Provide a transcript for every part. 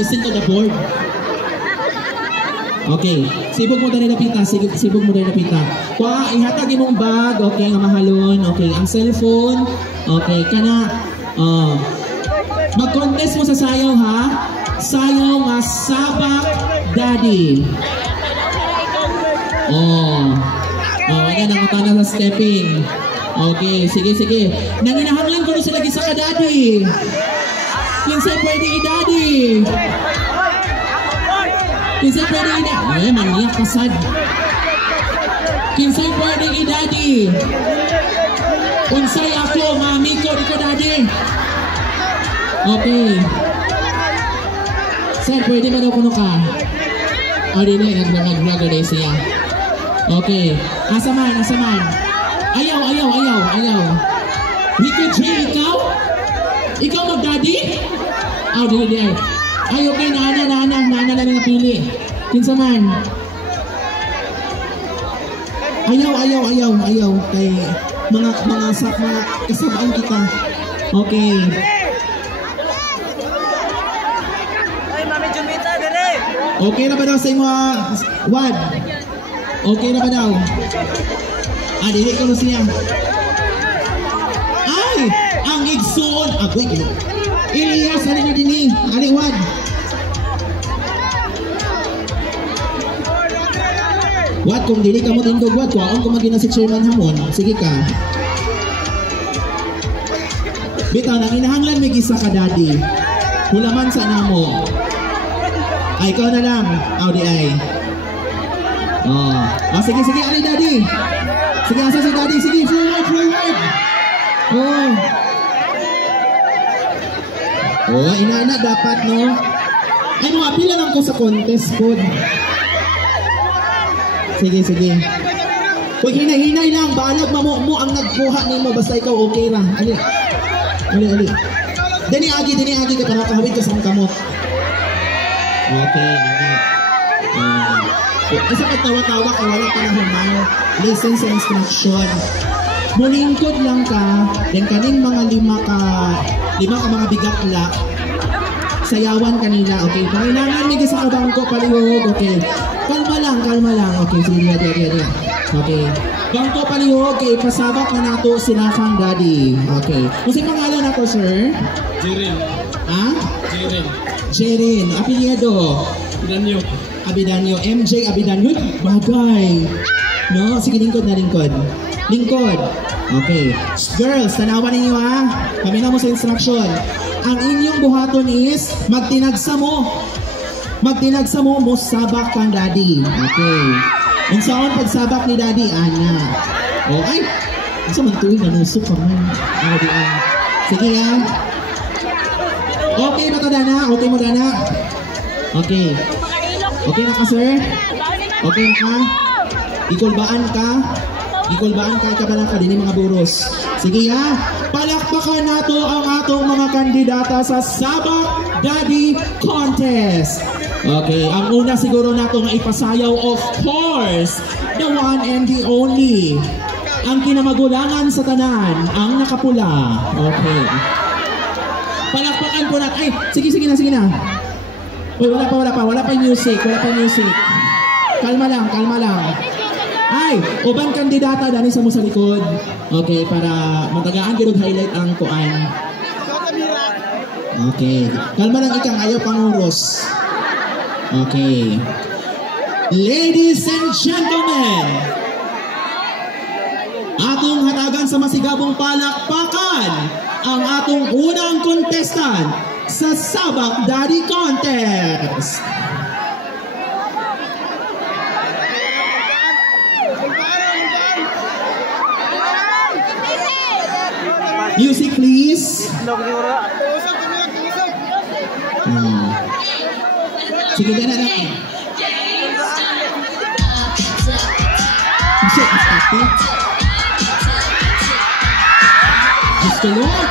listen to the board. Okay, sibog mo dahil napita, sibog mo dahil napita. Kwa, ihatag imong bag, okay, nga mahalon, okay, ang cellphone, okay, kana, mag-contest mo sa sayaw ha, sayaw nga Sabak Daddy. Ayan ang utana sa stepping. Okay, sige. Nanginahanglan ko na sila gisa ka Daddy. Kinsay pwede i-Daddy. Kinsay pwede i-Daddy. Ay, maniyak kasad. Kinsay pwede i-Daddy. Unsay ako, mami ko, di ko Daddy. Okay. Sir, pwede ba daw kuno ka? Di na, nag-vlog na siya. Okay. Asaman. Ayaw. Rico J, ikaw? Ikaw mag-Daddy? Di. Ay, okay, naana na napili. Kinsa man? Ayaw. Kay mga kasabaan kita. Okay. Ay, Mami Jumita, dire. Okay na ba daw sa inyo, Wad? Okay na ba daw? Dili ko siya. Ay! Ang igsoon! Agoy, Elias, alin na din eh. Alin, Wad? Wad, kung dili ka mo tindog, Wad, kuwaon kung magina si Chairman Hamon. Sige ka. Bitaw, nang inahanglan may gisa ka, Daddy. Hulaman sa namo. Ay, ikaw na lang. Di ay. Sige, alin, Daddy. Sige, asa si Daddy. Sige, forward. Inana dapat, no? Ay, pila lang ko sa contest po. Sige. Huwag hinay lang. Balag mo ang nagkuha nimo. Basta ikaw okay lang. Ali. Dini agi ka para kahawid ka sa kamot. Okay, isa ka tawa-tawa ka, wala ka na human. Listen sa instruction. Mulingkod lang ka, then kaning mga lima ka mga bigatla, sayawan kanila, okay? Pangilangan may sa kabangko, palihog, okay? Kalma lang, okay? Sige, dia. Okay. Bangko palihog, okay? Pasabak na nato sila kang Daddy, okay? Kung si pangalan ako, sir? Jerin. Jerin, apelyido? Abidanyo, MJ Abidanyo, bagay. No, sige, lingkod. Okay. Girls, tanawan ninyo ha. Kami na mo sa instruction. Ang inyong buhaton is magtinagsa mo, sabak kang Daddy. Okay. Kung saan pagsabak ni Daddy, ana. Ay, asa man tuwing nanusok pa man. Sige ha. Okay ba ito, Dana? Okay mo, Dana? Okay. Okay na ka, sir? Okay na ka? Ikulbaan ka ba na ka din mga buros? Sige ha, palakpakan nato ang atong mga kandidata sa Sabak Daddy Contest. Okay, ang una siguro nato nga ipasayaw, of course, the one and the only. Ang kinamagulangan sa tanan, ang nakapula. Okay. Palakpakan po natin. Ay, sige na. Uy, wala pa music. Kalma lang. Ay, ubang kandidata dani sa mo sa likod. Okay, para matagaan gyud highlight ang kuan. Okay. Kalma lang ikang ayaw panguros. Okay. Ladies and gentlemen, atong hatagan sa masigabong palakpakan ang atong unang contestant sa Sabak Daddy Contest. Music please. Sige, Dana.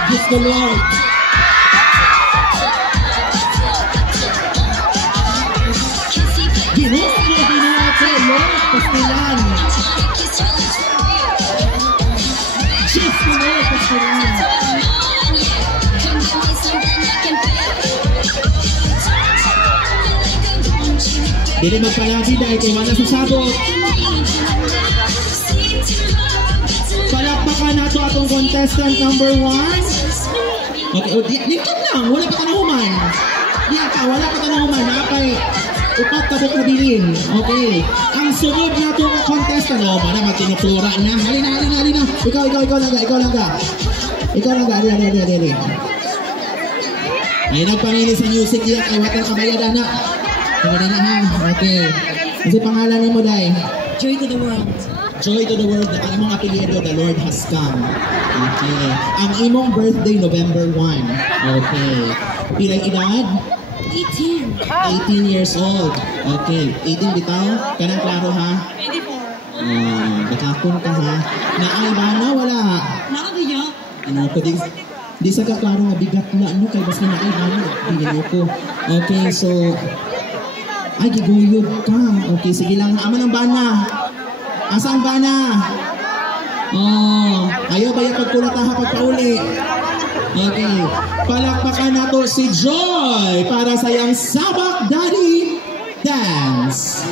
Diyos ko Lord. Ginoo, pastilan. Diyos ko Lord, pastilan. Dili magpalabi dahil kay wala sa sabot. Palakpakan na ito atong contestant number 1. Okay, lingkod lang. Wala pa tanahuman. Diyan ka, wala pa tanahuman. Napay upat tabok na bilin. Okay. Ang sunod na itong contestant. O, mana magtinupura na. Halina. Ikaw lang ka. Halina. Ay, nagpamili sa music yan. Ay, watang kabayad, anak. Kabayad na ha. Okay. Kasi pangalan mo, Day? Joy to the world. Joy to the world. Ang imong apelyido, the Lord has come. Okay. Ang imong birthday, November 1. Okay. Pilay edad? 18. 18 years old. Okay. 18 bitaw? Kanang klaro ha? 24. Bakakon ka ha? Naay ba na? Wala. Nakakaya? Ano ko di sa kaklaro nga bigat na ano kay basta naay ba na? Hindi ko. Okay, so ay giguyog ka. Okay, sige lang. Ama ng bana. Asang bana? Oh, ayaw ba yung pagkulataha pagpauli? Okay. Palakpakan na to si Joy para sa iyang Sabak Daddy Dance.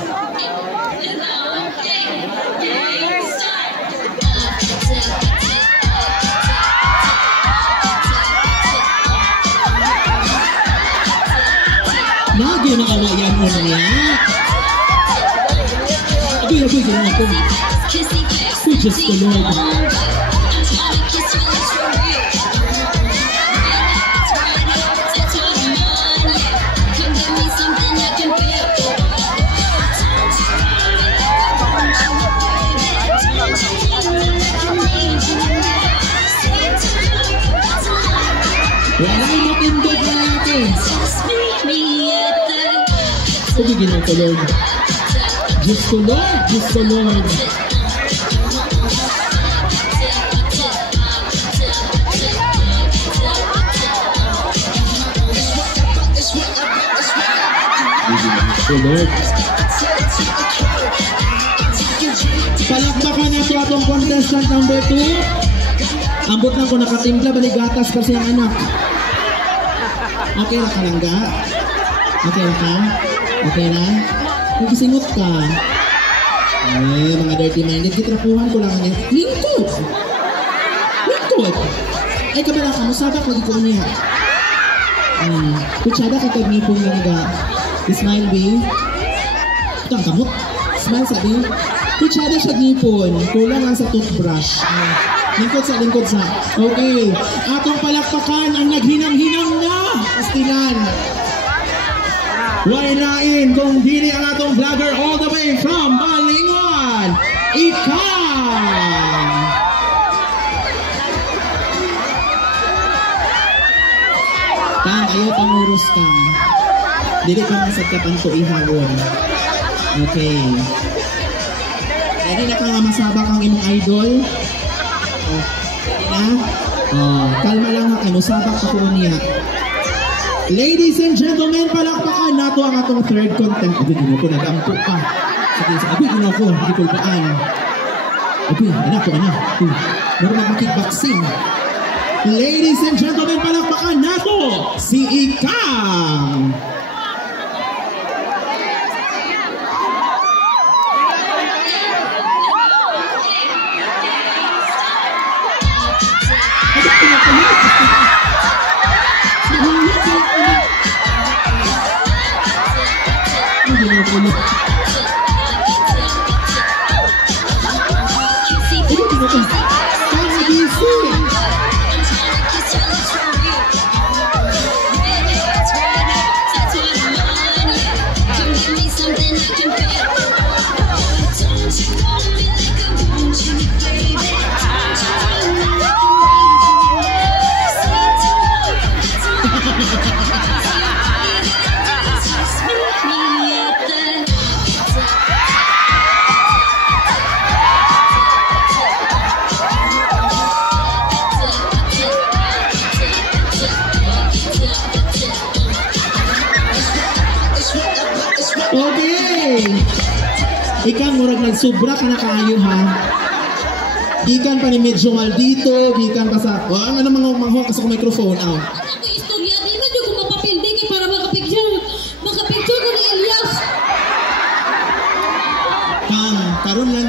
Lagi na kawayan mo niya. Agoy, gano'n ako. We just the Lord. Wala mo tindog na natin. Pagiging ang Lord. Just the Lord, just the Lord. The Lord. Palakpakan na ito atong contestant number 2. Ambot na ko nakatimpla, baligatas kasi ang anak. Okay na ka lang ga? Okay na ka? Okay na? Nagsisingot ka. Ay, mga dirty minded. Kitrapuhan ko lang ang lingkod! Lingkod! Ay, kabala ka, masabak lagi ko niya. Kutsada ka kagnipon lang ga. Smile, B. Ito ang kamot. Smile, sabi. Kutsada siya gnipon. Kulang lang sa toothbrush. Lingkod sa. Okay. Atong palakpakan ang naghinang-hinang na pastilan. Wainain kung dili ang atong vlogger all the way from Balingon. Ikang! Kang, ayaw panguros kang. Dili ka masagkatan ko ihawon. Okay. Ready na ka nga masabak ang imong idol? Oh, ready na? Oh, kalma lang ha, musabak ako niya. Ladies and gentlemen, palakpakan nato ang atong third content. Abi, gino ko, nag-ampo pa. Abi, gino ko, hindi ko paan. Abi, anak. Meron mag-kickboxing. Ladies and gentlemen, palakpakan nato si Ikang! Okay. Ikan murag nagsubra ka na kaayo ha. Ikan pa ni medyo maldito, ikan pa sa ano namang manghok sa microphone aw. Ako istorya di man jud ko mapapildi kay para makapicture ko ni Elias.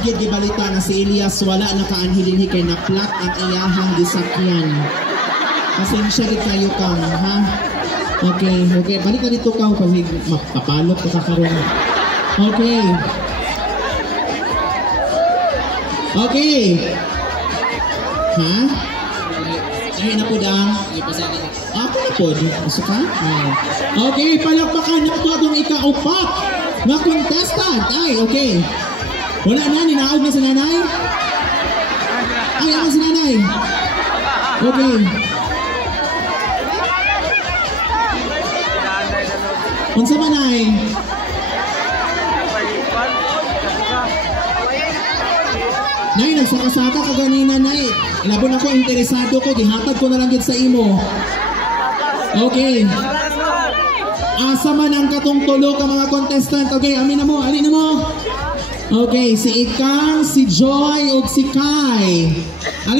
gyud gibalita na si Elias wala na kaanhilin kay naplat ang iyahang gisakyan. Pasensya gid kayo kang, ha? Okay, balik na dito ka pag mapapalot ka karon. Okay. Okay. Ha? Ay na po dang. Ako na po. Gusto ka? Okay, palakpakan na po itong ika-upat na contestant. Ay, okay. Wala na, ninaog na si nanay? Ay, ako si nanay. Okay. Unsa man ay? Nay, nagsakasaka ka ganina, Nay. Labon ako, interesado ko. Gihatag ko na lang yun sa imo. Okay. Asa man ang katong tulo ka mga contestant. Okay, amin na mo. Alin na mo. Okay, si Ikang, si Joy, o si Kai. Alin